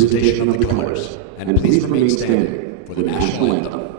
presentation of the colors, and please remain standing for the national anthem.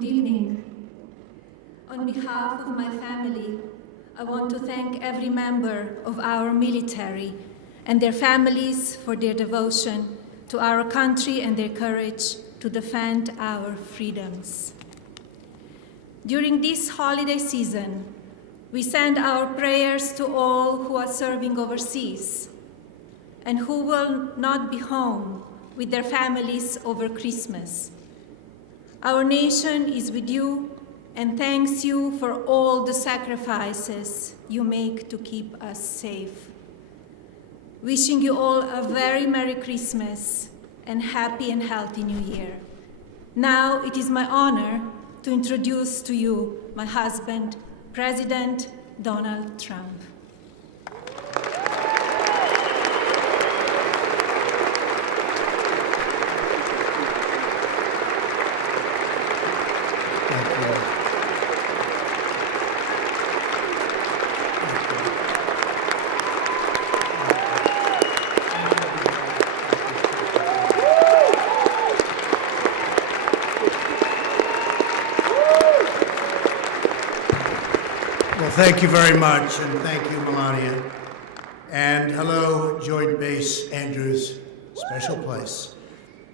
Good evening. On behalf of my family, I want to thank every member of our military and their families for their devotion to our country and their courage to defend our freedoms. During this holiday season, we send our prayers to all who are serving overseas and who will not be home with their families over Christmas. Our nation is with you and thanks you for all the sacrifices you make to keep us safe. Wishing you all a very Merry Christmas and happy and healthy New Year. Now it is my honor to introduce to you my husband, President Donald Trump. Thank you very much, and thank you, Melania. And hello, Joint Base Andrews, special place.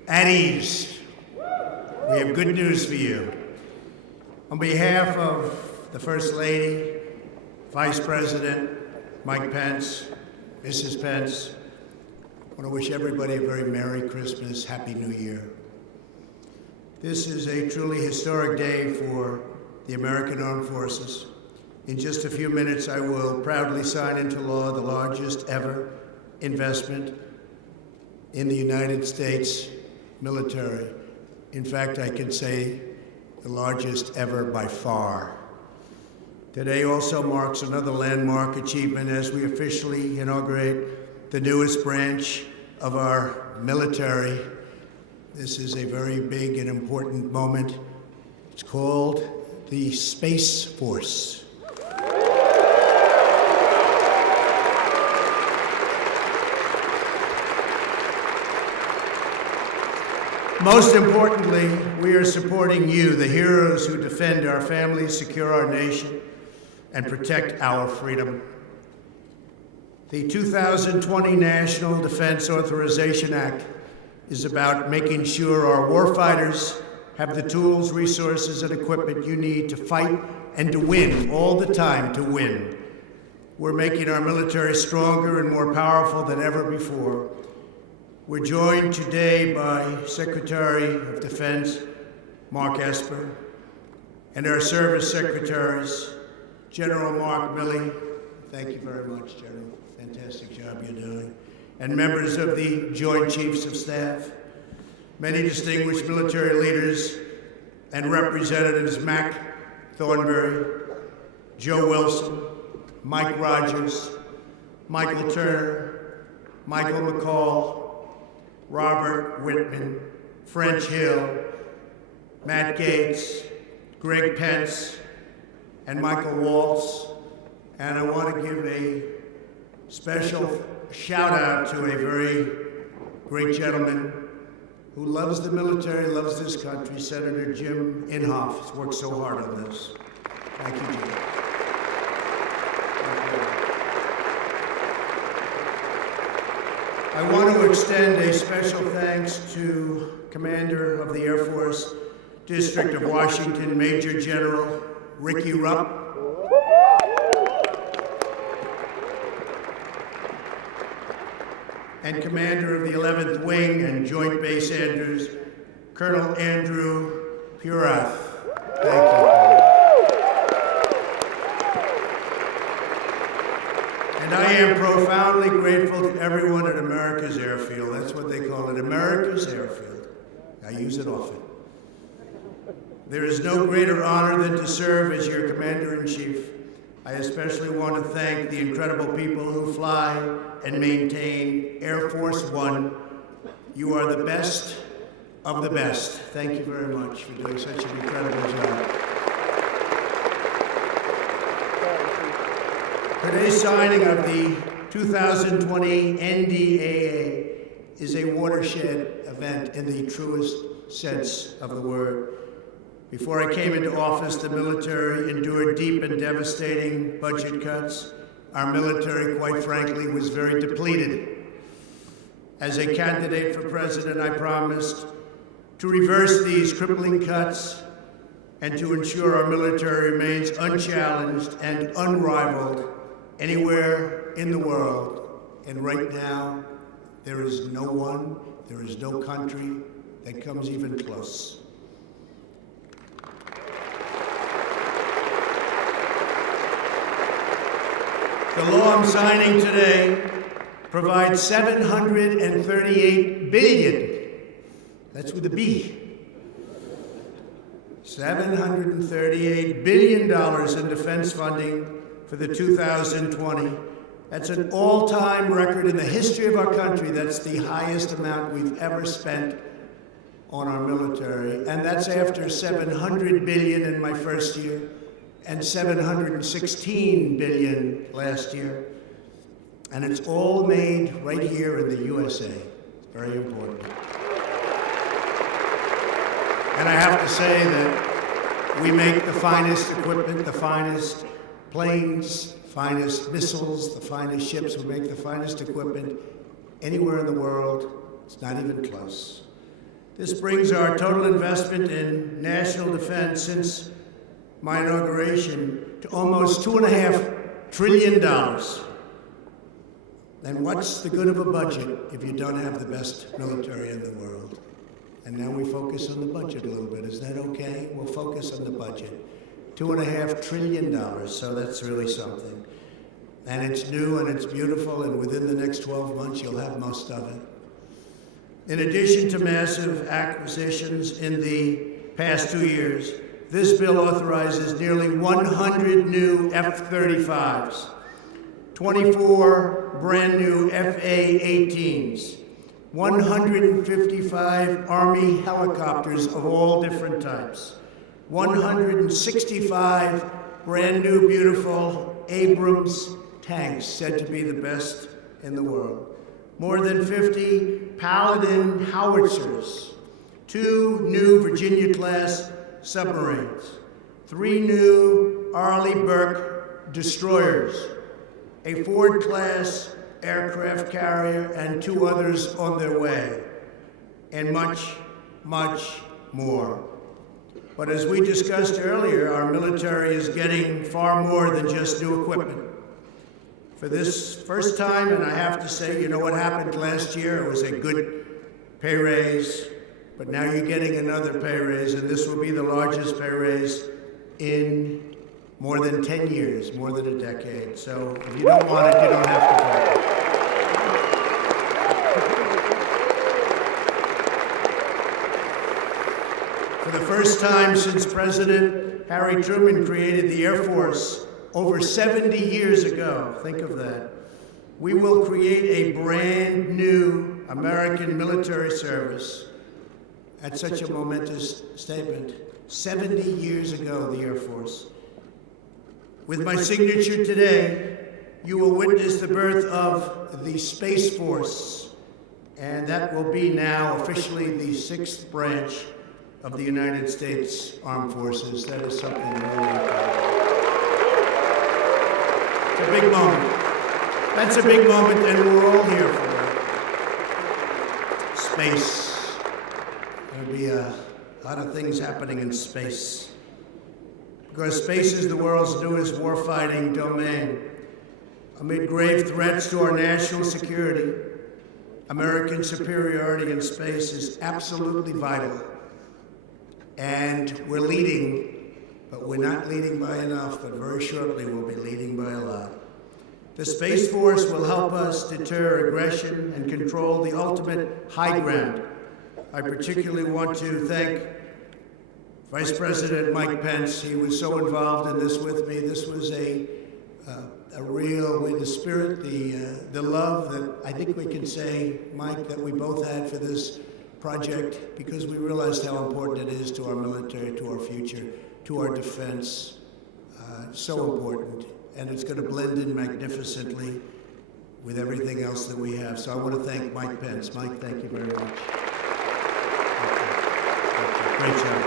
At ease, we have good news for you. On behalf of the First Lady, Vice President Mike Pence, Mrs. Pence, I want to wish everybody a very Merry Christmas, Happy New Year. This is a truly historic day for the American Armed Forces. In just a few minutes, I will proudly sign into law the largest ever investment in the United States military. In fact, I can say the largest ever by far. Today also marks another landmark achievement as we officially inaugurate the newest branch of our military. This is a very big and important moment. It's called the Space Force. Most importantly, we are supporting you, the heroes who defend our families, secure our nation, and protect our freedom. The 2020 National Defense Authorization Act is about making sure our warfighters have the tools, resources, and equipment you need to fight and to win, all the time to win. We're making our military stronger and more powerful than ever before. We're joined today by Secretary of Defense Mark Esper and our service secretaries, General Mark Milley. Thank you very much, General. Fantastic job you're doing. And members of the Joint Chiefs of Staff, many distinguished military leaders and representatives, Mac Thornberry, Joe Wilson, Mike Rogers, Michael Turner, Michael McCall, Robert Whitman, French Hill, Matt Gates, Greg Pence, and Michael Waltz. And I want to give a special shout out to a very great gentleman who loves the military, loves this country, Senator Jim Inhofe. He's worked so hard on this. Thank you, Jim. I want to extend a special thanks to Commander of the Air Force District of Washington, Major General Ricky Rupp. And Commander of the 11th Wing and Joint Base Andrews, Colonel Andrew Purath. Thank you. And I am profoundly grateful to everyone at America's Airfield. That's what they call it, America's Airfield. I use it often. There is no greater honor than to serve as your Commander-in-Chief. I especially want to thank the incredible people who fly and maintain Air Force One. You are the best of the best. Thank you very much for doing such an incredible job. Today's signing of the 2020 NDAA is a watershed event in the truest sense of the word. Before I came into office, the military endured deep and devastating budget cuts. Our military, quite frankly, was very depleted. As a candidate for president, I promised to reverse these crippling cuts and to ensure our military remains unchallenged and unrivaled anywhere in the world. And right now, there is no one, there is no country that comes even close. The law I'm signing today provides $738 billion. That's with a B. $738 billion in defense funding for the 2020. That's an all-time record in the history of our country. That's the highest amount we've ever spent on our military. And that's after $700 billion in my first year and $716 billion last year. And it's all made right here in the USA. It's very important. And I have to say that we make the finest equipment, the finest planes, finest missiles, the finest ships. We make the finest equipment anywhere in the world. It's not even close. This brings our total investment in national defense since my inauguration to almost $2.5 trillion. then what's the good of a budget if you don't have the best military in the world? And now we focus on the budget a little bit. Is that okay? We'll focus on the budget. $2.5 trillion, so that's really something. And it's new and it's beautiful, and within the next 12 months, you'll have most of it. In addition to massive acquisitions in the past 2 years, this bill authorizes nearly 100 new F-35s, 24 brand new FA-18s, 155 Army helicopters of all different types, 165 brand new beautiful Abrams tanks said to be the best in the world, more than 50 Paladin howitzers, 2 new Virginia-class submarines, 3 new Arleigh Burke destroyers, a Ford-class aircraft carrier, and 2 others on their way, and much, much more. But as we discussed earlier, our military is getting far more than just new equipment. For this first time, and I have to say, you know what happened last year? It was a good pay raise, but now you're getting another pay raise, and this will be the largest pay raise in more than 10 years, more than a decade. So if you don't want it, you don't have to take it. For the first time since President Harry Truman created the Air Force over 70 years ago, think of that, we will create a brand new American military service. That's such a momentous statement. 70 years ago, the Air Force. With my signature today, you will witness the birth of the Space Force, and that will be now officially the 6th branch of the United States Armed Forces. That is something really important. It's a big moment. That's a big moment, and we're all here for it. Space. There'll be a lot of things happening in space, because space is the world's newest warfighting domain. Amid grave threats to our national security, American superiority in space is absolutely vital. And we're leading, but we're not leading by enough, but very shortly we'll be leading by a lot. The Space Force will help us deter aggression and control the ultimate high ground. I particularly want to thank Vice President Mike Pence. He was so involved in this with me. This was a real, with the spirit, the love that I think we can say, Mike, that we both had for this project, because we realized how important it is to our military, to our future, to our defense. So important. And it's going to blend in magnificently with everything else that we have. So I want to thank Mike Pence. Mike, thank you very much. Great job.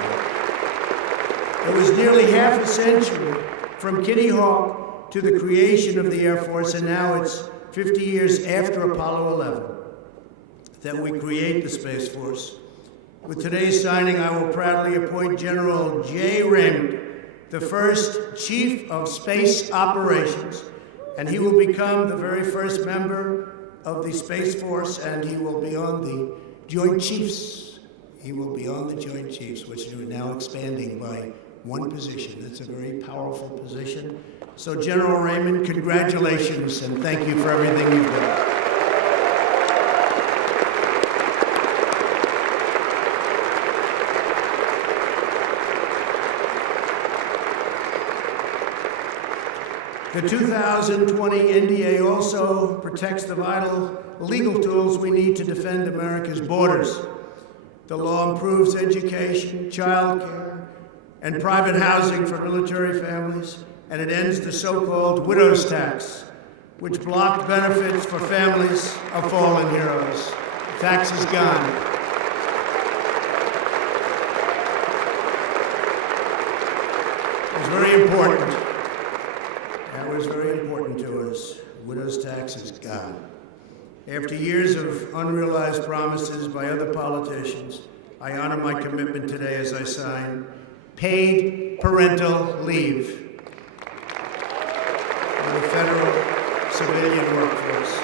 It was nearly half a century from Kitty Hawk to the creation of the Air Force, and now it's 50 years after Apollo 11 that we create the Space Force. With today's signing, I will proudly appoint General J. Raymond, the first Chief of Space Operations, and he will become the very first member of the Space Force, and he will be on the Joint Chiefs. He will be on the Joint Chiefs, which are now expanding by one position. That's a very powerful position. So General Raymond, congratulations, and thank you for everything you've done. The 2020 NDA also protects the vital legal tools we need to defend America's borders. The law improves education, child care, and private housing for military families, and it ends the so-called widow's tax, which blocked benefits for families of fallen heroes. The tax is gone. It was very important. That was very important to us. Widow's tax is gone. After years of unrealized promises by other politicians, I honor my commitment today as I sign paid parental leave for the federal civilian workforce.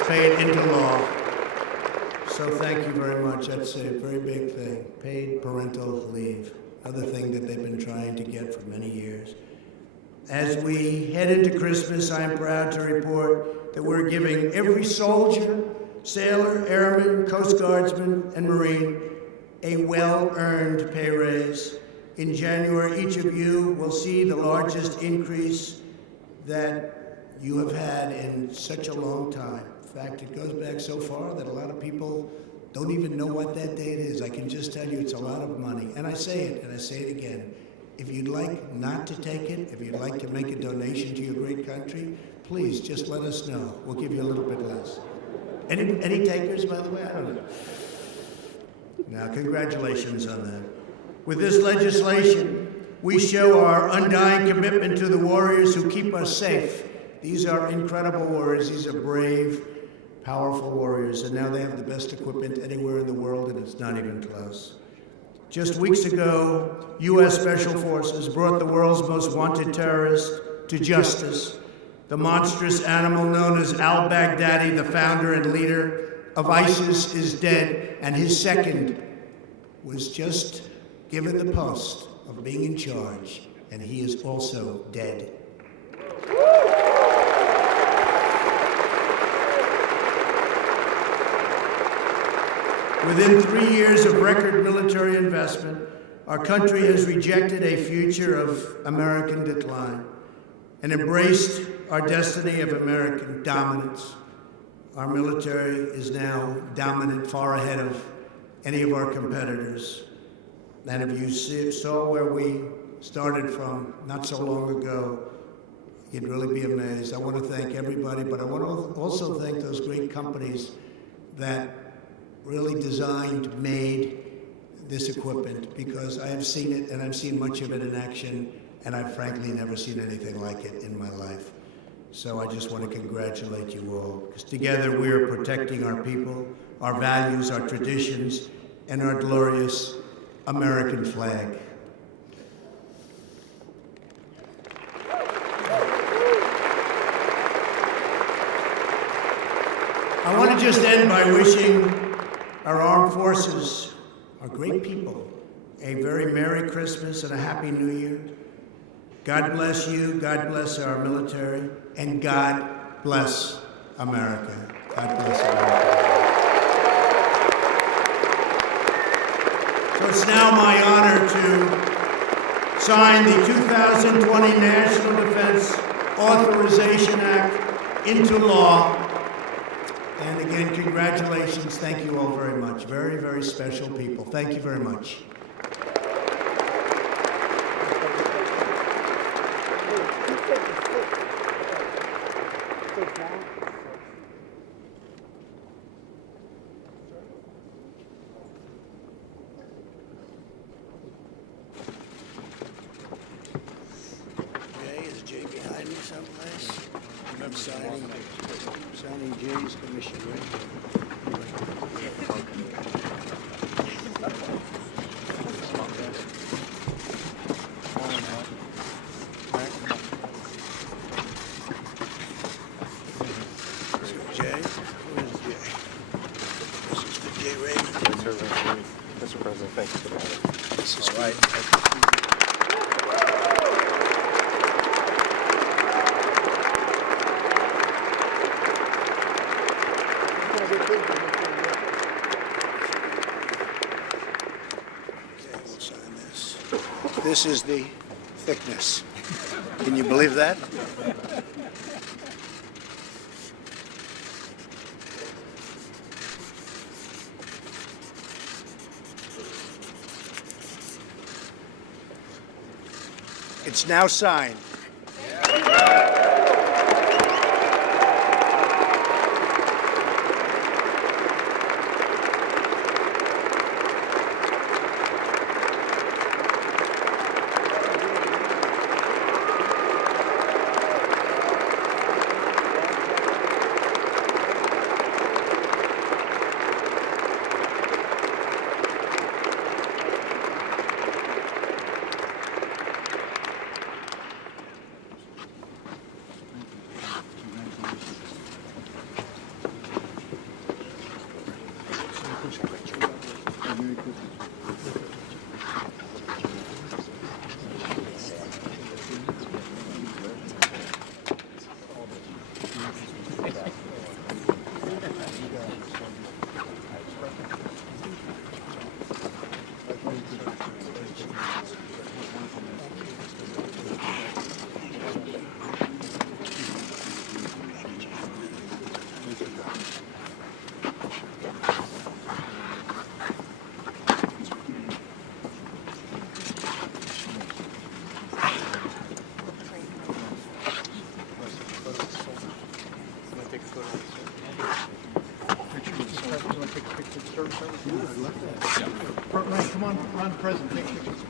Let's pay it into law. So thank you very much. That's a very big thing. Paid parental leave, another thing that they've been trying to get for many years. As we head into Christmas, I am proud to report that we're giving every soldier, sailor, airman, Coast Guardsman, and Marine a well-earned pay raise. In January, each of you will see the largest increase that you have had in such a long time. In fact, it goes back so far that a lot of people don't even know what that date is. I can just tell you it's a lot of money. And I say it, and I say it again. If you'd like not to take it, if you'd like to make a donation to your great country, please just let us know. We'll give you a little bit less. Any takers, by the way? I don't know. Now, congratulations on that. With this legislation, we show our undying commitment to the warriors who keep us safe. These are incredible warriors. These are brave, powerful warriors, and now they have the best equipment anywhere in the world, and it's not even close. Just weeks ago, U.S. Special Forces brought the world's most wanted terrorist to justice. The monstrous animal known as al-Baghdadi, the founder and leader of ISIS, is dead, and his second was just given the post of being in charge, and he is also dead. Within 3 years of record military investment, our country has rejected a future of American decline and embraced our destiny of American dominance. Our military is now dominant, far ahead of any of our competitors. And if you saw where we started from not so long ago, you'd really be amazed. I want to thank everybody, but I want to also thank those great companies that really designed, made this equipment, because I have seen it, and I've seen much of it in action, and I've frankly never seen anything like it in my life. So I just want to congratulate you all, because together we are protecting our people, our values, our traditions, and our glorious American flag. I want to just end by wishing our armed forces, our great people, a very Merry Christmas and a Happy New Year. God bless you, God bless our military, and God bless America. God bless America. So it's now my honor to sign the 2020 National Defense Authorization Act into law. And again, congratulations. Thank you all very much. Very, very special people. Thank you very much. Jay, is Jay behind me someplace? I'm signing Jay's commission, right? Mr. President, thank you for that. This is right. Okay, we'll sign this. This is the thickness. Can you believe that? It's now signed. Come on, present, take pictures.